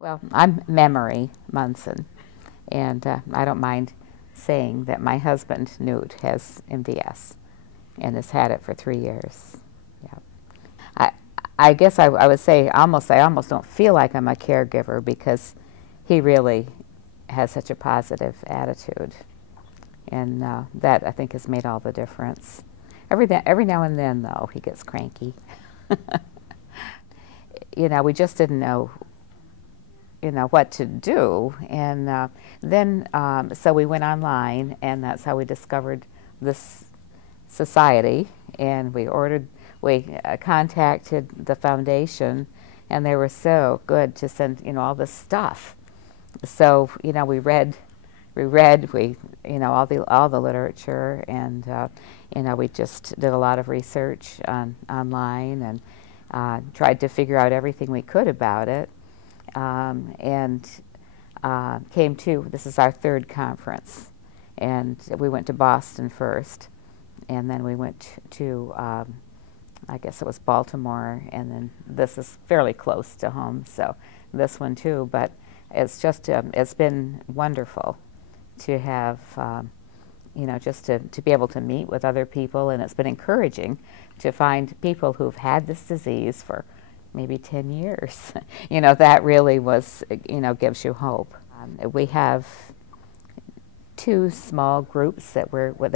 Well, I'm Memory Munson, and I don't mind saying that my husband, Newt, has MDS and has had it for 3 years. Yeah. I, I guess I would say I almost don't feel like I'm a caregiver because he really has such a positive attitude. And that, I think, has made all the difference. Every now and then, though, he gets cranky. We just didn't know what to do. And so we went online, and that's how we discovered this society. And we contacted the foundation, and they were so good to send, all this stuff. So, all the literature, and, we just did a lot of research online and tried to figure out everything we could about it. This is our third conference, and we went to Boston first, and then we went to, I guess it was Baltimore, and then this is fairly close to home, so this one too, but it's just, it's been wonderful to have, just to be able to meet with other people, and it's been encouraging to find people who've had this disease for maybe 10 years. That really was, gives you hope. We have two small groups that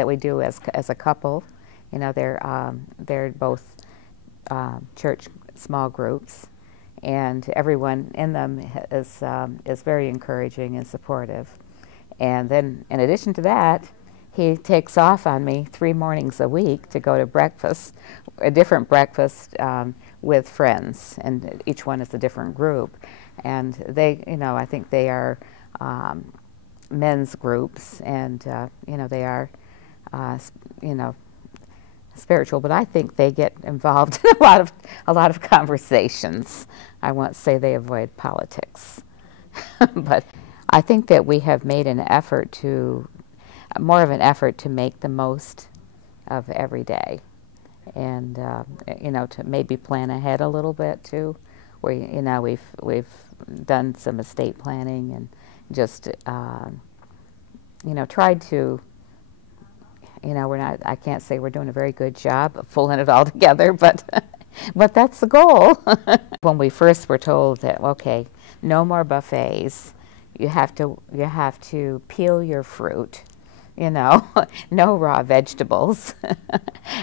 we do as a couple. They're both church small groups, and everyone in them is very encouraging and supportive. And then, in addition to that, he takes off on me 3 mornings a week to go to breakfast, a different breakfast with friends, and each one is a different group. And they, I think they are men's groups, and they are, spiritual. But I think they get involved in a lot of conversations. I won't say they avoid politics, but I think that we have made more of an effort to make the most of every day, and to maybe plan ahead a little bit too. We've done some estate planning and just tried to. I can't say we're doing a very good job of pulling it all together, but but that's the goal. When we first were told that, okay, no more buffets, you have to peel your fruit, no raw vegetables.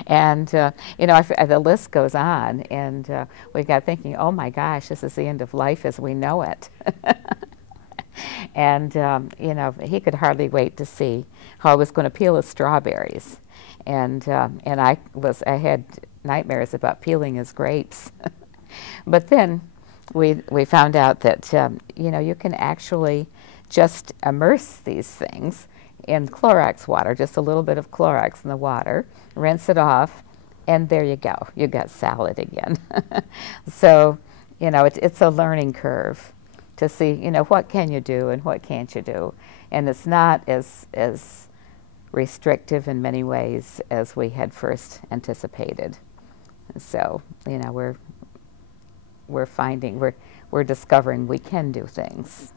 And, the list goes on, and we got thinking, oh my gosh, this is the end of life as we know it. And, he could hardly wait to see how I was going to peel his strawberries. And I had nightmares about peeling his grapes. But then we found out that, you can actually just immerse these things in Clorox water, just a little bit of Clorox in the water, rinse it off, and there you go. You got salad again. So, it's a learning curve to see, what can you do and what can't you do. And it's not as restrictive in many ways as we had first anticipated. So, we're discovering we can do things.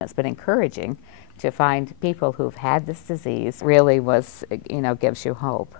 It's been encouraging to find people who've had this disease. Really was, gives you hope.